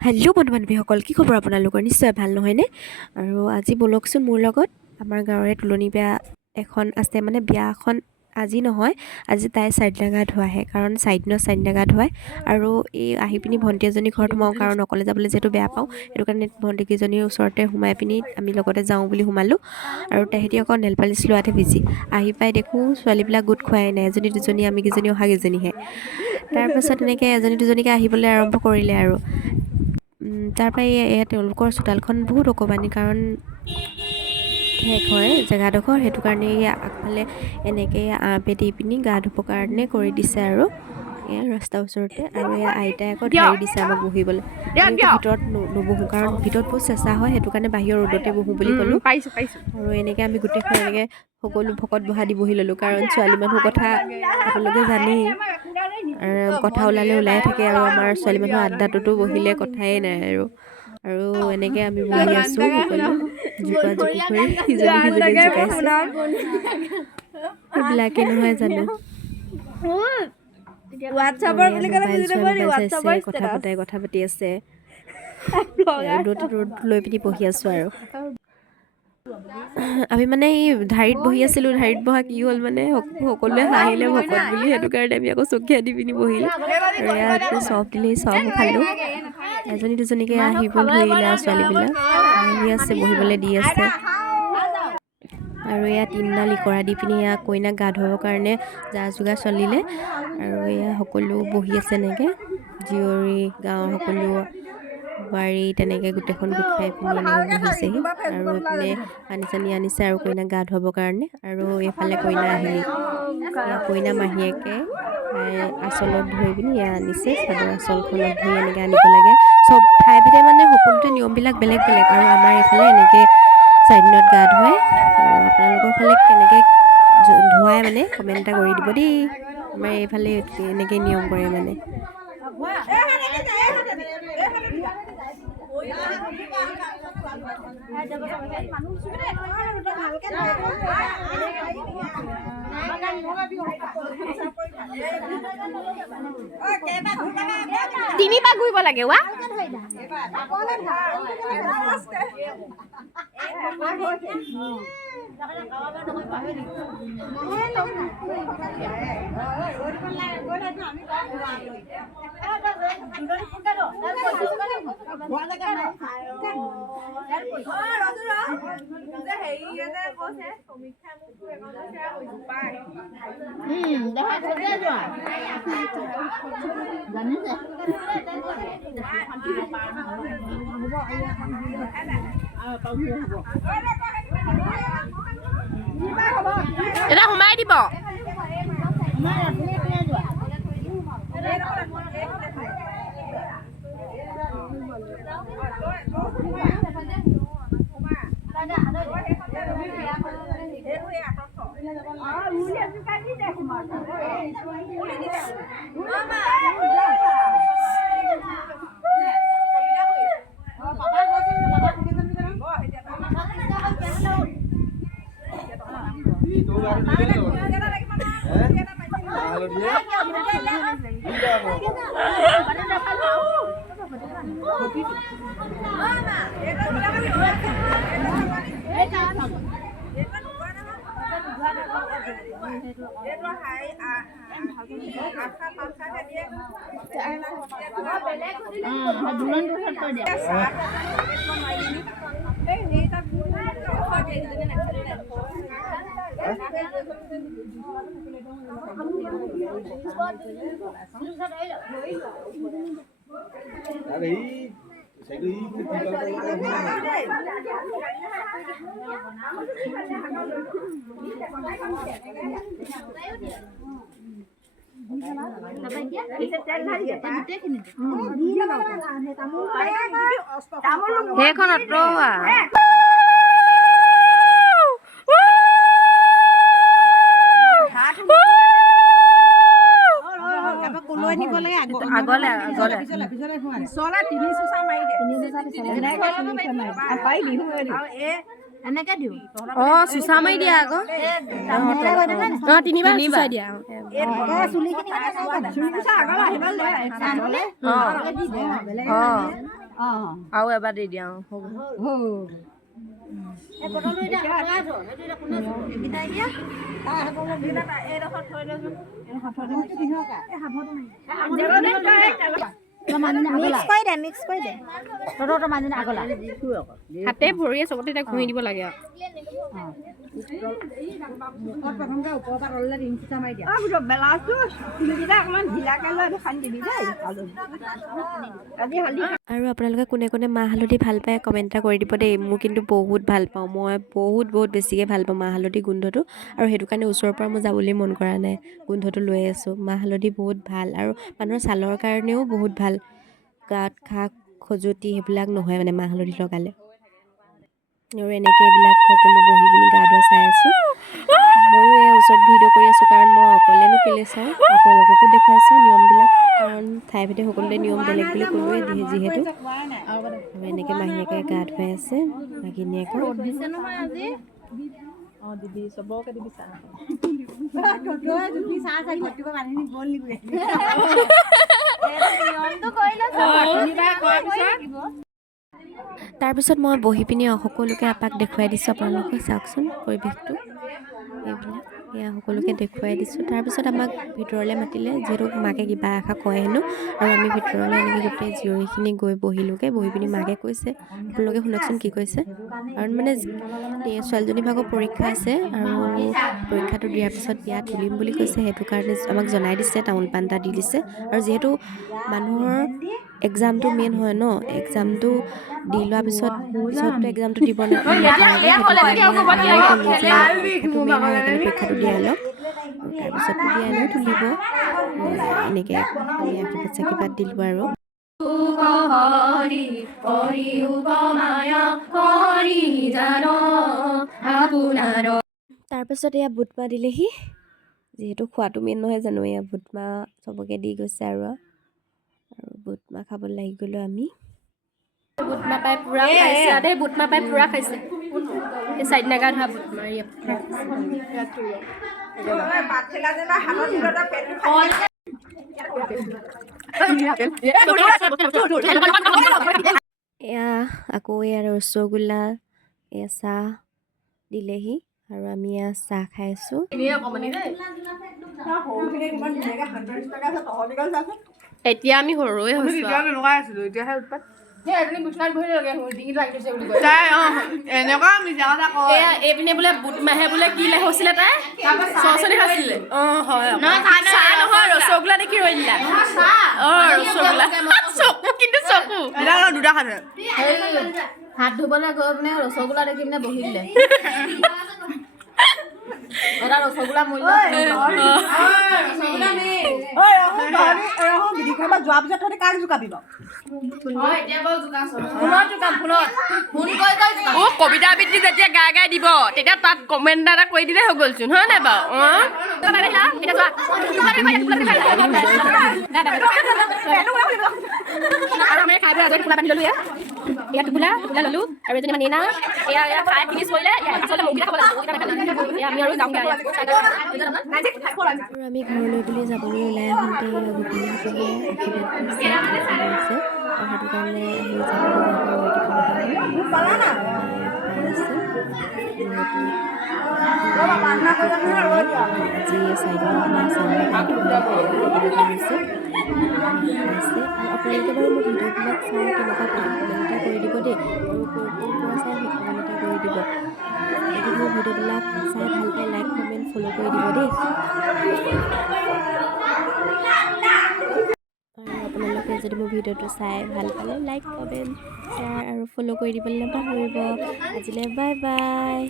Hello' বন্ধু বান্ধৱীসকল, কি খবৰ আপোনালোকৰ? নিশ্চয় ভাল নহয়নে? আৰু আজি ব'লকচোন মোৰ লগত আমাৰ গাঁৱৰে তুলনি বিয়া এখন আছে। মানে বিয়া এখন আজি নহয়, আজি তাই চাৰিদিনা গা ধোৱাহে, কাৰণ চাৰিদিনত চাৰিদিনা গা ধুৱায়। আৰু এই আহি পিনি ভণ্টি এজনী ঘৰত সোমাওঁ, কাৰণ অকলে যাবলৈ যিহেতু বেয়া পাওঁ, সেইটো কাৰণে ভণ্টিকেইজনীৰ ওচৰতে সোমাই পিনি আমি লগতে যাওঁ বুলি সোমালোঁ। আৰু তাহাঁতি আকৌ নেল পালিচ লোৱাতহে বিজি। আহি পাই দেখোঁ ছোৱালীবিলাক গোট খোৱাই নাই, এজনী দুজনী, আমি কেইজনী অহা কেইজনীহে। তাৰপাছত এনেকৈ এজনী দুজনীকৈ আহিবলৈ আৰম্ভ কৰিলে আৰু তাৰপৰা এয়া তেওঁলোকৰ চোতালখন বহুত অকণমানি, কাৰণ ঠেক হয় জেগাডোখৰ, সেইটো কাৰণে আগফালে এনেকৈ আঁপে দি পিনি গা ধুবৰ কাৰণে কৰি দিছে আৰু এয়া ৰাস্তাৰ ওচৰতে। আৰু এয়া আইতাই আকৌ ঢাৰি দিছে আমাক বহিবলৈ। আমি আকৌ ভিতৰত নবহোঁ, কাৰণ ভিতৰত বহুত চেঁচা হয়, সেইটো কাৰণে বাহিৰৰ ৰ'দতে বহোঁ বুলি ক'লোঁ। আৰু এনেকৈ আমি গোটেইখন এনেকৈ সকলো ভকত বহা দি বহি ল'লোঁ, কাৰণ ছোৱালী মানুহৰ কথা আপোনালোকে জানেই, কথা ওলালে ওলাই থাকে। আৰু আমাৰ ছোৱালী মানুহৰ আড্ডাটোতো বহিলে কথাই নাই আৰু এনেকৈ আমি বহি আছোঁ সকলো জোকা জোকি কৰি, ইজনী সিজনীক জোকাইছোঁ। সেইবিলাকে নহয় জানো। মোবাইল চাইছে, কথা পাতি আছে। ৰ'দ লৈ পিনি বহি আছোঁ আৰু আমি মানে এই ঢাৰিত বহি আছিলোঁ। ঢাৰিত বহা কি হ'ল মানে, সকলোৱে হাঁহিলে ভকত বুলি, সেইটো কাৰণে আমি আকৌ চকীয়া দি পিনি বহিলোঁ। আৰু ইয়াত চব দিলেই চব খালোঁ। এজনী দুজনীকৈ আহিব ধৰিলে আৰু ছোৱালীবিলাক আহি আছে, বহিবলৈ দি আছে। আৰু এয়া তিনিডাল ইকৰা দি পিনি এয়া কইনাক গা ধুৱাবৰ কাৰণে যা যোগাৰ চলিলে। আৰু এয়া সকলো বহি আছে এনেকৈ, জীয়ৰী গাঁৱৰ সকলো বোৱাৰী তেনেকৈ গোটেইখন গোট খাই পিনি এনেকৈ বহিছেহি। আৰু এইপিনে পানী চানী আনিছে আৰু কইনাক গা ধুৱাবৰ কাৰণে। আৰু এইফালে কইনা আহিলে, এয়া কইনা মাহীয়েকে আঁচলত ধৰি পিনি এয়া আনিছে, চাদৰ আঁচলখনত ধৰি এনেকৈ আনিব লাগে। চব ঠাই ভেদে মানে সকলোতে নিয়মবিলাক বেলেগ বেলেগ। আৰু আমাৰ এইফালে এনেকৈ চাৰিদিনত গা ধুৱায়। আৰু আপোনালোকৰ ফালে কেনেকৈ ধুৱাই মানে কমেণ্ট এটা কৰি দিব দেই। আমাৰ এইফালে এনেকৈ নিয়ম কৰে মানে। তিনিবাৰ ঘূৰিব লাগে ৱা। এটা সোমাই দিব। সেইখনত ৰোৱা আগলে এনেকে দিওঁ। অঁ চুচা মাৰি দিয়া আকৌ। অঁ তিনিবাৰ চুচাই দিয়া। আৰু এবাৰ দি দিয়া হ'ব হাতে ভৰিয়ে চবতে এতিয়া ঘঁহি দিব লাগে আৰু আৰু আপোনালোকে কোনে কোনে মাহ হালধি ভাল পায় কমেণ্ট এটা কৰি দিব দেই মোৰ কিন্তু বহুত ভাল পাওঁ মই বহুত বেছিকৈ ভাল পাওঁ মাহ হালধি গোন্ধটো আৰু সেইটো কাৰণে ওচৰৰ পৰা মই যাবলৈ মন কৰা নাই গোন্ধটো লৈ আছোঁ মাহ হালধি বহুত ভাল আৰু মানুহৰ ছালৰ কাৰণেও বহুত ভাল গাত খাক খজুৱতি সেইবিলাক নহয় মানে মাহ হালধি লগালে আৰু এনেকৈ এইবিলাক সকলো বহি পিনি গা ধোৱা চাই আছোঁ ময়ো এই ওচৰত ভিডিঅ' কৰি আছোঁ কাৰণ মই অকলেনো কেলৈ চাওঁ আপোনালোককো দেখুৱাইছোঁ নিয়মবিলাক কাৰণ ঠাই ভেদে সকলোৰে নিয়ম বেলেগ বুলি ক'লোৱে যিহেতু আৰু এনেকৈ মাহীয়েকে গা ধুৱাই আছে ভাগিনীয়েকক দিদি চবকে দিবি চাহ তাৰপিছত মই বহি পিনি সকলোকে এপাক দেখুৱাই দিছোঁ আপোনালোকে চাওকচোন পৰিৱেশটো এইবিলাক এয়া সকলোকে দেখুৱাই দিছোঁ তাৰপিছত আমাক ভিতৰলৈ মাতিলে যিহেতু মাকে কিবা এষাৰ কয় হেনো আৰু আমি ভিতৰলৈ এনেকৈ গোটেই জীয়ৰীখিনি গৈ বহিলোঁগৈ বহি পিনি মাকে কৈছে আপোনালোকে শুনকচোন কি কৈছে কাৰণ মানে ছোৱালীজনী ভাগৰ পৰীক্ষা আছে আৰু পৰীক্ষাটো দিয়াৰ পিছত বিয়া তুলিম বুলি কৈছে সেইটো কাৰণে আমাক জনাই দিছে তামোল পাণ এটা দি দিছে আৰু যিহেতু মানুহৰ এক্সামটো মেইন হয় ন এক্সামটো দি লোৱাৰ পিছতো এক্সামটো দিব পৰীক্ষাটো দিয়াই লওক তাৰপিছততো বিয়ানো তুলিব এনেকৈ আমি আশীৰ্বাদ চাকীৰ্বাদ দিলোঁ আৰু তাৰপিছত এয়া বুটমাহ দিলেহি যিহেতু খোৱাটো মেইন নহয় জানো এয়া বুটমাহ চবকে দি গৈছে আৰু বুটমাহ খাবলৈ লাগি গ'লোঁ আমি বুটমাহ পাই পুৰা খাইছে দেই বুটমাহ পাই পুৰা খাইছে এই চাইড নাগা ধোৱা বুটমাহ এয়া আকৌ এয়া ৰসগোল্লা এয়া চাহ দিলেহি আৰু আমি এয়া চাহ খাইছোঁ এতিয়া আমি সৰুৱে হৈছোঁ এতিয়াহে উৎপাত এইপিনে বোলে বুটমাহে বোলে কি হৈছিলে তাই চচনি খাইছিলে হয় ৰসগোল্লা দেখি ৰৈ দিলা ৰসগোল্লা চকু কিন্তু চকু দুটা খালে হাত ধুবলৈ গৈ পিনে ৰসগোল্লা দেখি পিনে বহি দিলে এটা ৰসগোল্লা মূল্য যোৱাৰ পিছত তহঁতে কাক জোকাবি কবিতা আবৃত্তি যেতিয়া গাই গাই দিব তেতিয়া তাত কমেণ্ট এটা কৰি দিলে হৈ গ'লচোন হয় নাই বাৰু আৰু আমি খাই আজৰি টোপোলা বান্ধি ল'লো ইয়াত টোপোলা ল'লো আৰু এজনী মানে না এয়া খাই ফিনিছ কৰিলে আচলতে মুখকেইটা খাব লাগিব আমি আৰু যাওঁগৈ আৰু আমি ঘৰলৈ বুলি যাবলৈ ওলাই আহোঁতে গোপিনীসকলে আশীৰ্বাদ কৰিছে আৰু সেইটো কাৰণে আমি যাবলৈ আজি আপোনালোকে বাৰু মোৰ ভিডিঅ'বিলাক চাই কেনেকুৱা পায় কমেণ্ট এটা কৰি দিব দেই আৰু ক'ৰ পৰা চাই সেই কমেণ্ট এটা কৰি দিব যদি মোৰ ভিডিঅ'বিলাক চাই ভাল পায় লাইক কমেণ্ট ফ'ল' কৰি দিব দেই আৰু আপোনালোকে যদি মোৰ ভিডিঅ'টো চাই ভাল পালে লাইক কমেণ্ট শ্বেয়াৰ আৰু ফ'ল' কৰি দিবলৈ নাপাহৰিব আজিলৈ বাই বাই